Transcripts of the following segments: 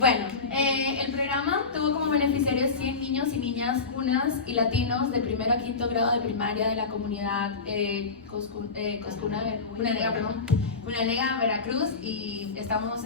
Bueno, el programa tuvo como beneficiarios 100 niños y niñas cunas y latinos de primero a quinto grado de primaria de la comunidad Cunanega, Veracruz, y estamos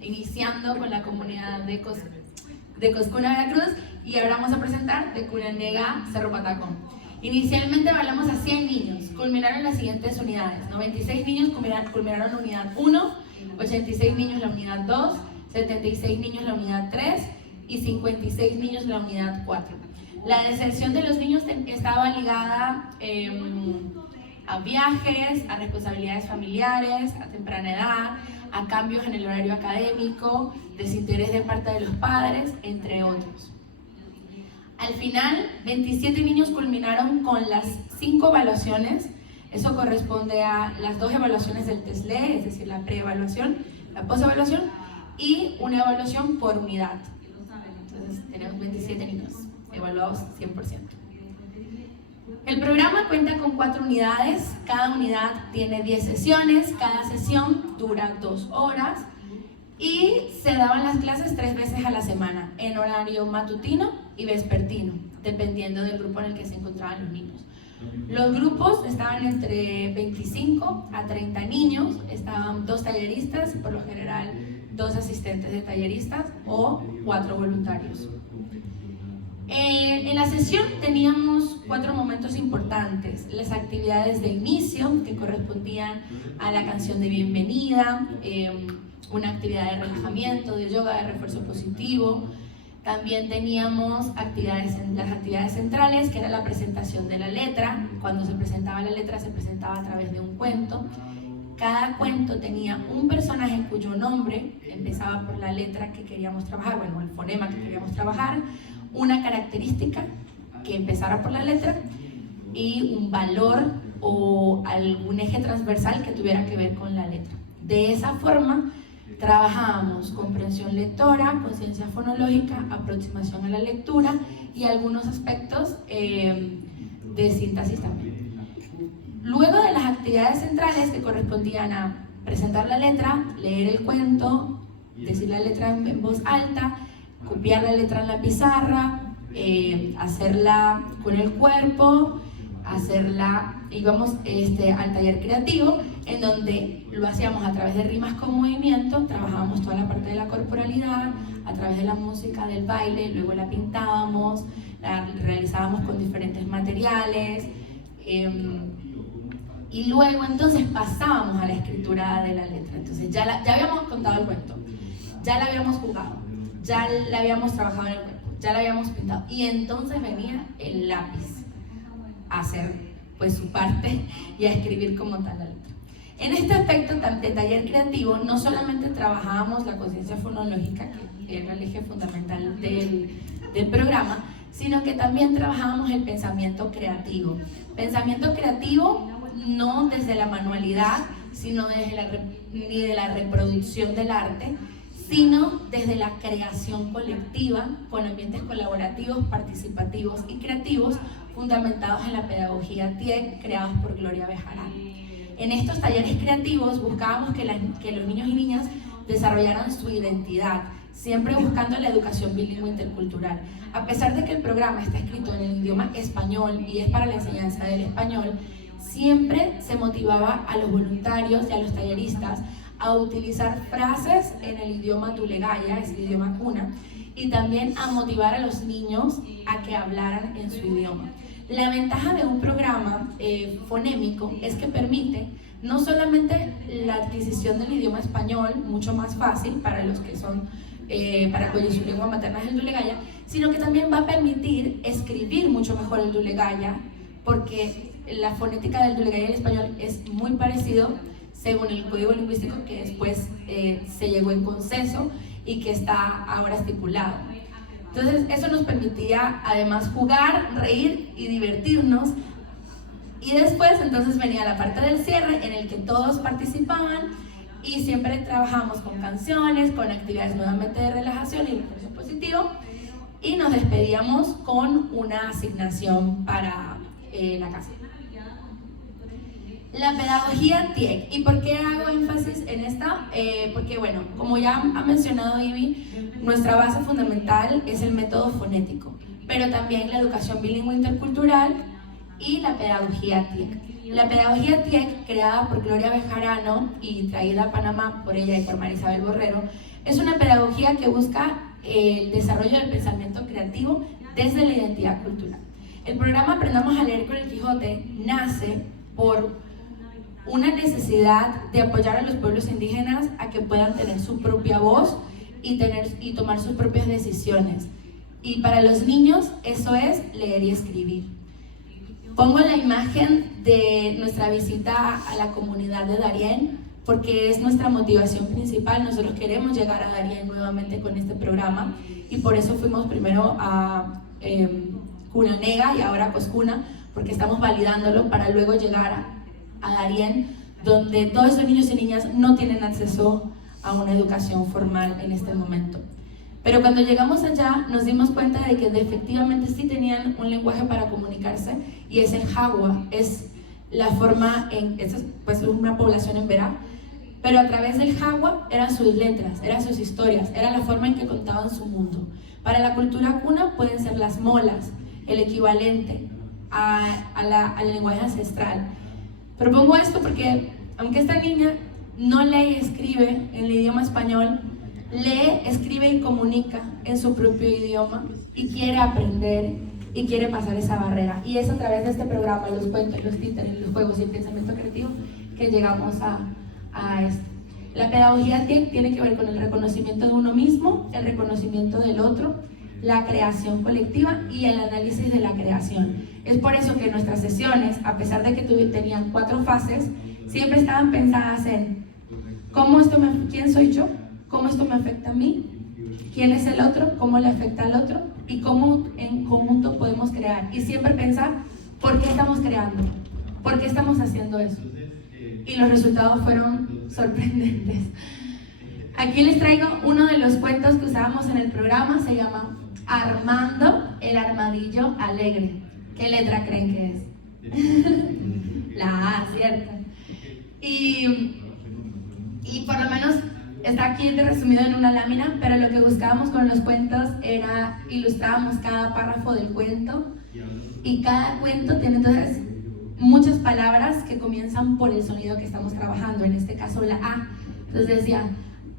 iniciando con la comunidad de Coscuna, Veracruz, y ahora vamos a presentar de Cunanega, Cerro Patacón. Inicialmente evaluamos a 100 niños, culminaron las siguientes unidades: 96 niños culminaron la unidad 1, 86 niños la unidad 2, 76 niños la unidad 3 y 56 niños la unidad 4. La deserción de los niños estaba ligada a viajes, a responsabilidades familiares, a temprana edad, a cambios en el horario académico, desinterés de parte de los padres, entre otros. Al final, 27 niños culminaron con las 5 evaluaciones. Eso corresponde a las 2 evaluaciones del TESLE, es decir, la preevaluación, la postevaluación, y una evaluación por unidad. Entonces tenemos 27 niños evaluados 100%. El programa cuenta con 4 unidades, cada unidad tiene 10 sesiones, cada sesión dura 2 horas y se daban las clases 3 veces a la semana, en horario matutino y vespertino, dependiendo del grupo en el que se encontraban los niños. Los grupos estaban entre 25 a 30 niños, estaban 2 talleristas, por lo general 2 asistentes de talleristas o 4 voluntarios. En la sesión teníamos 4 momentos importantes: las actividades de inicio, que correspondían a la canción de bienvenida, una actividad de relajamiento, de yoga, de refuerzo positivo. También teníamos las actividades centrales, que era la presentación de la letra. Cuando se presentaba la letra, se presentaba a través de un cuento. Cada cuento tenía un personaje cuyo nombre empezaba por la letra que queríamos trabajar, bueno, el fonema que queríamos trabajar, una característica que empezara por la letra y un valor o algún eje transversal que tuviera que ver con la letra. De esa forma trabajábamos comprensión lectora, conciencia fonológica, aproximación a la lectura y algunos aspectos de síntesis también. Luego de las actividades centrales, que correspondían a presentar la letra, leer el cuento, decir la letra en voz alta, copiar la letra en la pizarra, hacerla con el cuerpo, íbamos al taller creativo, en donde lo hacíamos a través de rimas con movimiento, trabajábamos toda la parte de la corporalidad, a través de la música, del baile, luego la pintábamos, la realizábamos con diferentes materiales, y luego entonces pasábamos a la escritura de la letra. Entonces ya habíamos contado el cuento, ya la habíamos jugado, ya la habíamos trabajado en el cuerpo, ya la habíamos pintado, y entonces venía el lápiz a hacer pues su parte y a escribir como tal la letra. En este aspecto de taller creativo no solamente trabajábamos la conciencia fonológica, que era el eje fundamental del programa, sino que también trabajábamos el pensamiento creativo. Pensamiento creativo no desde la manualidad, sino ni de la reproducción del arte, sino desde la creación colectiva, con ambientes colaborativos, participativos y creativos, fundamentados en la pedagogía TIEC, creados por Gloria Bejarano. En estos talleres creativos buscábamos que los niños y niñas desarrollaran su identidad, siempre buscando la educación bilingüe intercultural. A pesar de que el programa está escrito en el idioma español y es para la enseñanza del español, siempre se motivaba a los voluntarios y a los talleristas a utilizar frases en el idioma tulegaya, es el idioma cuna, y también a motivar a los niños a que hablaran en su idioma. La ventaja de un programa fonémico es que permite no solamente la adquisición del idioma español, mucho más fácil para los que son, para cuya su lengua materna es el tulegaya, sino que también va a permitir escribir mucho mejor el tulegaya, porque la fonética del tulegaya y el español es muy parecido según el código lingüístico que después se llegó en consenso y que está ahora estipulado. Entonces eso nos permitía además jugar, reír y divertirnos. Y después entonces venía la parte del cierre en el que todos participaban y siempre trabajamos con canciones, con actividades nuevamente de relajación y refuerzo positivo, y nos despedíamos con una asignación para la casa. La pedagogía TIEC. ¿Y por qué hago énfasis en esta? Porque bueno, como ya ha mencionado Ivy, nuestra base fundamental es el método fonético, pero también la educación bilingüe intercultural y la pedagogía TIEC. La pedagogía TIEC, creada por Gloria Bejarano y traída a Panamá por ella y por Marisabel Borrero, es una pedagogía que busca el desarrollo del pensamiento creativo desde la identidad cultural. El programa Aprendamos a leer con el Quijote nace por una necesidad de apoyar a los pueblos indígenas a que puedan tener su propia voz y tomar sus propias decisiones. Y para los niños eso es leer y escribir. Pongo la imagen de nuestra visita a la comunidad de Darién porque es nuestra motivación principal. Nosotros queremos llegar a Darién nuevamente con este programa y por eso fuimos primero a Cunanega y ahora a Coscuna, porque estamos validándolo para luego llegar a Darién, donde todos esos niños y niñas no tienen acceso a una educación formal en este momento. Pero cuando llegamos allá nos dimos cuenta de que efectivamente sí tenían un lenguaje para comunicarse y es el jagua, es la forma, es pues una población en Verá, pero a través del jagua eran sus letras, eran sus historias, era la forma en que contaban su mundo. Para la cultura cuna pueden ser las molas, el equivalente al lenguaje ancestral. Propongo esto porque aunque esta niña no lee y escribe en el idioma español, lee, escribe y comunica en su propio idioma y quiere aprender y quiere pasar esa barrera. Y es a través de este programa, los cuentos, los títeres, los juegos y el pensamiento creativo que llegamos a esto. La pedagogía tiene que ver con el reconocimiento de uno mismo, el reconocimiento del otro, la creación colectiva y el análisis de la creación. Es por eso que nuestras sesiones, a pesar de que tenían 4 fases, siempre estaban pensadas en ¿quién soy yo? ¿Cómo esto me afecta a mí? ¿Quién es el otro? ¿Cómo le afecta al otro? Y cómo en conjunto podemos crear. Y siempre pensar, ¿por qué estamos creando? ¿Por qué estamos haciendo eso? Y los resultados fueron sorprendentes. Aquí les traigo uno de los cuentos que usábamos en el programa, se llama Armando el armadillo alegre. ¿Qué letra creen que es? La A, ¿cierto? Y por lo menos está aquí resumido en una lámina, pero lo que buscábamos con los cuentos era ilustrábamos cada párrafo del cuento y cada cuento tiene entonces muchas palabras que comienzan por el sonido que estamos trabajando, en este caso la A. Entonces decía,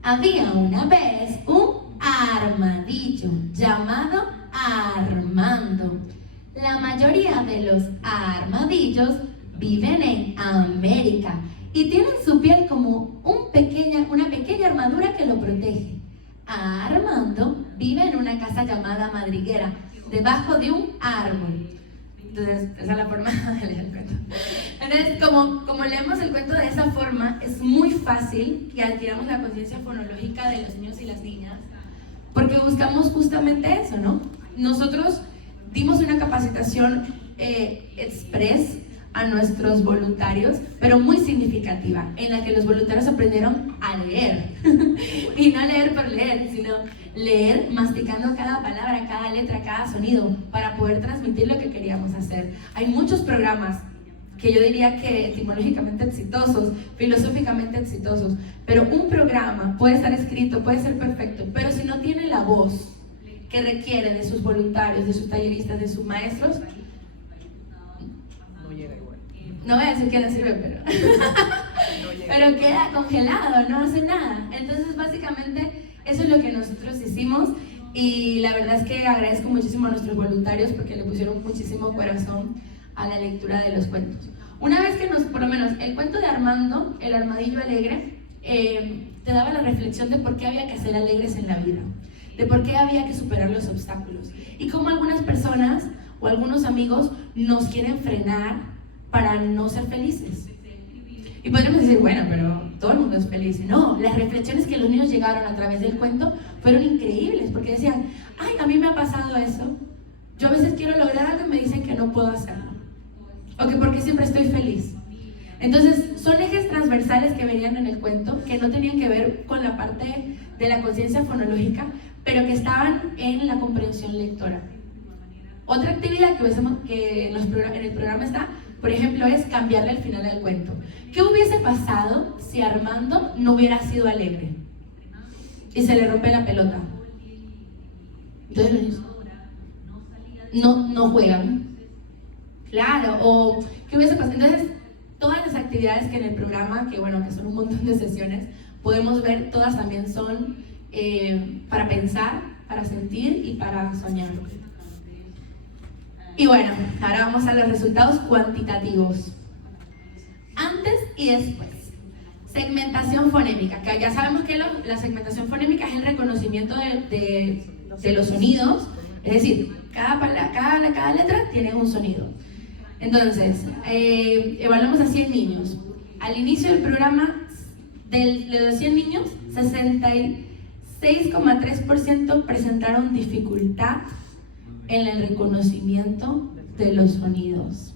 había una vez un armadillo llamado Armando. La mayoría de los armadillos viven en América y tienen su piel como una pequeña armadura que lo protege. Armando vive en una casa llamada madriguera, debajo de un árbol. Entonces, esa es la forma de leer el cuento. Entonces, como leemos el cuento de esa forma, es muy fácil que adquiramos la conciencia fonológica de los niños y las niñas, porque buscamos justamente eso, ¿no? Nosotros dimos una capacitación express a nuestros voluntarios, pero muy significativa, en la que los voluntarios aprendieron a leer. Y no leer por leer, sino leer masticando cada palabra, cada letra, cada sonido, para poder transmitir lo que queríamos hacer. Hay muchos programas que yo diría que etimológicamente exitosos, filosóficamente exitosos, pero un programa puede estar escrito, puede ser perfecto, pero si no tiene la voz que requiere de sus voluntarios, de sus talleristas, de sus maestros, no voy a decir que no sirve, pero queda congelado, no hace nada. Entonces, básicamente, eso es lo que nosotros hicimos y la verdad es que agradezco muchísimo a nuestros voluntarios porque le pusieron muchísimo corazón a la lectura de los cuentos. Una vez que por lo menos, el cuento de Armando, el armadillo alegre, te daba la reflexión de por qué había que ser alegres en la vida, de por qué había que superar los obstáculos y cómo algunas personas o algunos amigos nos quieren frenar para no ser felices. Y podríamos decir, bueno, pero todo el mundo es feliz. No, las reflexiones que los niños llegaron a través del cuento fueron increíbles, porque decían, ay, a mí me ha pasado eso, yo a veces quiero lograr algo y me dicen que no puedo hacerlo, o que porque siempre estoy feliz. Entonces, son ejes transversales que venían en el cuento, que no tenían que ver con la parte de la conciencia fonológica, pero que estaban en la comprensión lectora. Otra actividad que en el programa está, por ejemplo, es cambiarle el final al cuento. ¿Qué hubiese pasado si Armando no hubiera sido alegre y se le rompe la pelota? Entonces los niños no juegan. Claro, o ¿qué hubiese pasado? Entonces, todas las actividades que en el programa, que bueno, que son un montón de sesiones, podemos ver, todas también son para pensar, para sentir y para soñar. Y bueno, ahora vamos a los resultados cuantitativos. Antes y después. Segmentación fonémica, que ya sabemos que la segmentación fonémica es el reconocimiento de los sonidos, es decir, cada letra tiene un sonido. Entonces, evaluamos a 100 niños. Al inicio del programa, de los 100 niños, 66,3% presentaron dificultad en el reconocimiento de los sonidos.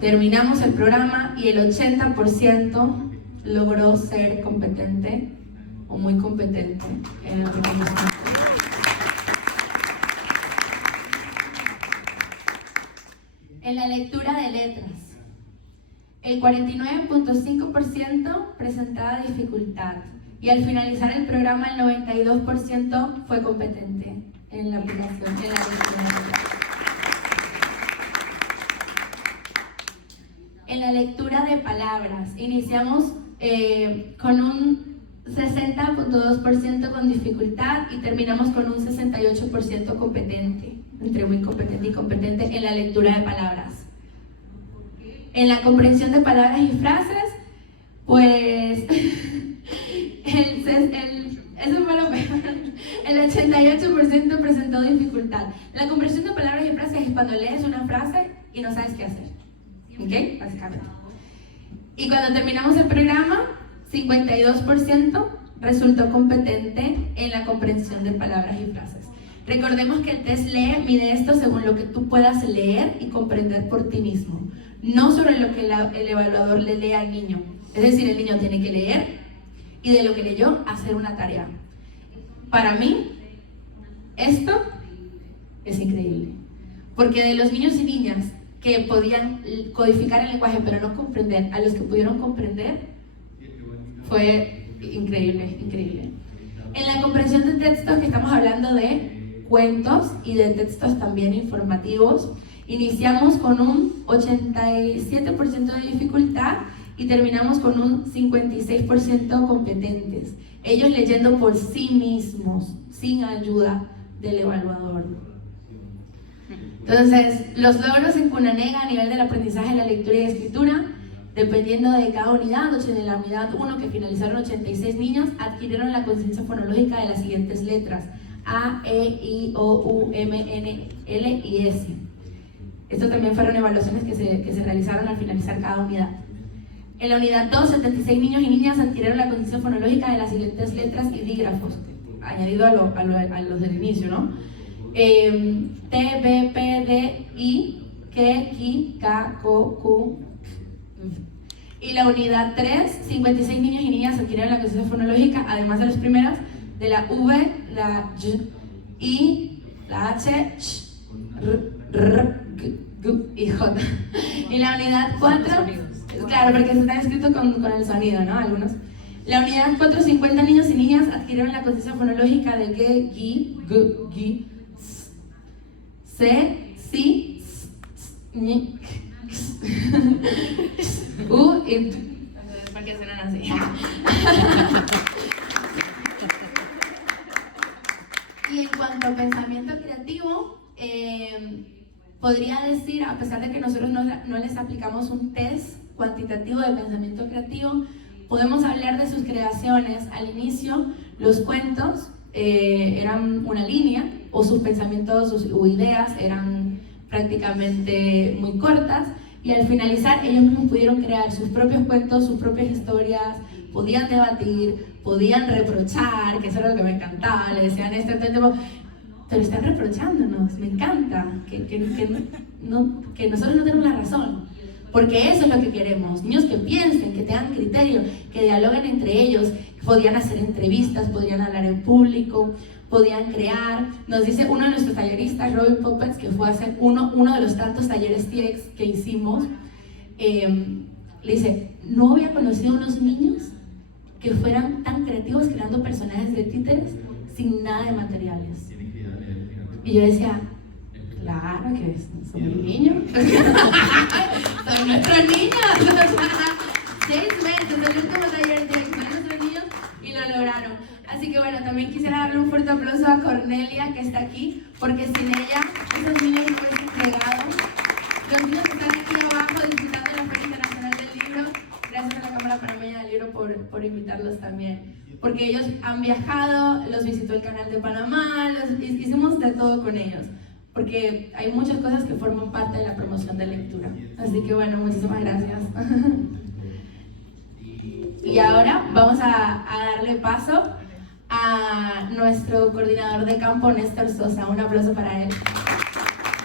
Terminamos el programa y el 80% logró ser competente o muy competente en el reconocimiento. En la lectura de letras, el 49,5% presentaba dificultad y al finalizar el programa el 92% fue competente en la aplicación, en la lectura de letras. En la lectura de palabras, iniciamos con un 60,2% con dificultad y terminamos con un 68% competente, entre muy competente y competente en la lectura de palabras. En la comprensión de palabras y frases, pues eso fue lo peor. El 88% presentó dificultad. La comprensión de palabras y frases es cuando lees una frase y no sabes qué hacer. ¿Ok? Básicamente. Y cuando terminamos el programa, 52% resultó competente en la comprensión de palabras y frases. Recordemos que el test mide esto según lo que tú puedas leer y comprender por ti mismo, no sobre lo que el evaluador le lee al niño. Es decir, el niño tiene que leer y de lo que leyó hacer una tarea. Para mí, esto es increíble, porque de los niños y niñas que podían codificar el lenguaje pero no comprender, a los que pudieron comprender, fue increíble, increíble. En la comprensión de textos, que estamos hablando de cuentos y de textos también informativos, iniciamos con un 87% de dificultad y terminamos con un 56% competentes. Ellos leyendo por sí mismos, sin ayuda del evaluador. Entonces, los logros en Cunanega a nivel del aprendizaje de la lectura y escritura, dependiendo de cada unidad, en la unidad 1, que finalizaron 86 niños, adquirieron la conciencia fonológica de las siguientes letras: A, E, I, O, U, M, N, L y S. Estas también fueron evaluaciones que se realizaron al finalizar cada unidad. En la unidad 2, 76 niños y niñas adquirieron la conciencia fonológica de las siguientes letras y dígrafos, añadido a los del inicio, ¿no? T, B, P, D, I, K, Ki, K, Ko, Ku. Y la unidad 3, 56 niños y niñas adquirieron la conciencia fonológica, además de las primeras, de la V, la Y, I, la H, Ch, R, G y J. Y la unidad 4, claro, porque se está escrito con el sonido, ¿no? Algunos. La unidad 4, 50 niños y niñas adquirieron la conciencia fonológica de G, Gi, G, Gi, C, Si, S, Ni, U y ¿por qué suenan así? Y en cuanto a pensamiento creativo, podría decir, a pesar de que nosotros no les aplicamos un test cuantitativo de pensamiento creativo, podemos hablar de sus creaciones. Al inicio, los cuentos eran una línea, o sus pensamientos o ideas eran prácticamente muy cortas, y al finalizar ellos mismos pudieron crear sus propios cuentos, sus propias historias, podían debatir, podían reprochar, que eso era lo que me encantaba, le decían esto, pero están reprochándonos, me encanta, que nosotros no tenemos la razón, porque eso es lo que queremos, niños que piensen, que tengan criterio, que dialoguen entre ellos, podían hacer entrevistas, podían hablar en público, podían crear. Nos dice uno de nuestros talleristas, Robin Poppets, que fue a hacer uno de los tantos talleres TX que hicimos, le dice, no había conocido unos niños que fueran tan creativos creando personajes de títeres sin nada de materiales. Y yo decía, claro que son mis niños. Son nuestros niños. 6 meses, el último taller de nuestros niños y lo lograron. Así que bueno, también quisiera darle un fuerte aplauso a Cornelia, que está aquí, porque sin ella esos niños no hubiesen llegado. Los niños están aquí abajo disfrutando de la Feria Internacional del Libro. Gracias a la Cámara Panameña del Libro por invitarlos también. Porque ellos han viajado, los visitó el Canal de Panamá, hicimos de todo con ellos. Porque hay muchas cosas que forman parte de la promoción de lectura. Así que bueno, muchísimas gracias. Y ahora vamos a darle paso a nuestro coordinador de campo, Néstor Sosa. Un aplauso para él.